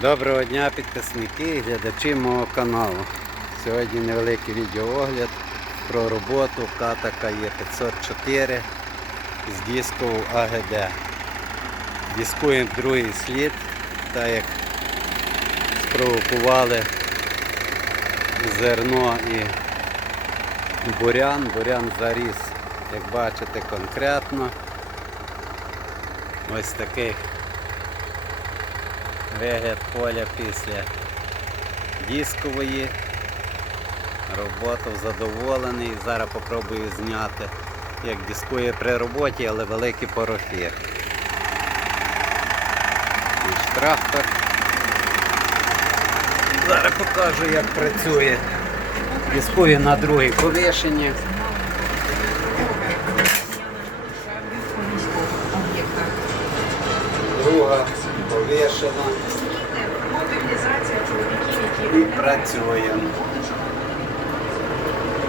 Доброго дня підписники і глядачі мого каналу. Сьогодні невеликий відеоогляд про роботу катака Є504 з дискову АГД. Дискуємо другий слід, так як спровокували зерно і бурян. Бурян заріс, як бачите, конкретно. Ось такий вигляд поля після дискової. Роботу задоволений. Зараз попробую зняти, як дискує при роботі, але великі порохи. Трактор. Зараз покажу, як працює. Дискує на другій повишенні. І працюємо.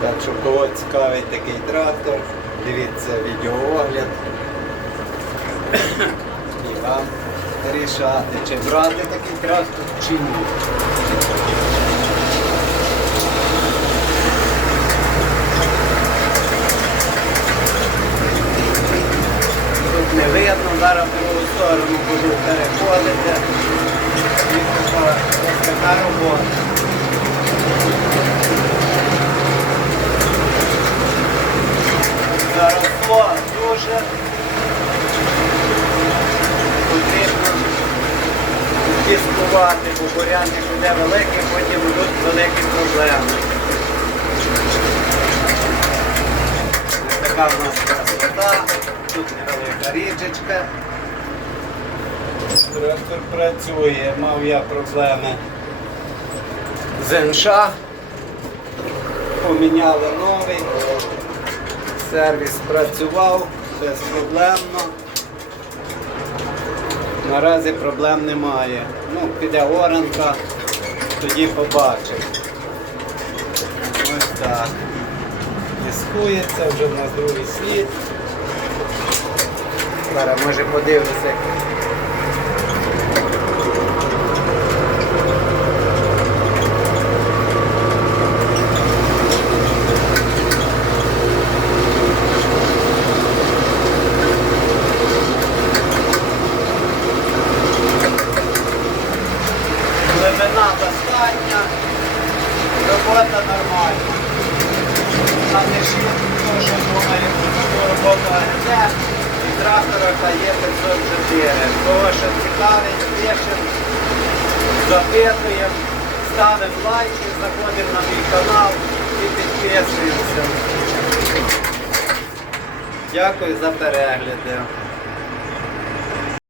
Так що кого цікавить такий трактор, дивіться відеоогляд. І вам рішати, чи брати такий трактор, чи ні. Тут не видно, зараз в другу сторону буду переходити. Робота. Заросло дуже потрібно дискувати, бо бурянник буде великий, потім будуть великі проблеми. Така в нас красота, тут невелика річечка. Трактор працює, мав я проблеми з НШ. Поміняли новий. Сервіс працював безпроблемно. Наразі проблем немає. Ну, піде оранка, тоді побачимо. Ось так. Дискується, вже в нас другий слід. Зараз може подивитися, робота нормальна. А не швидко, що думає, робота АГД і трактора є 504. Того, що цікавить, пишемо, запитуємо, ставимо лайки, заходимо на мій канал і підписуємося. Дякую за перегляди.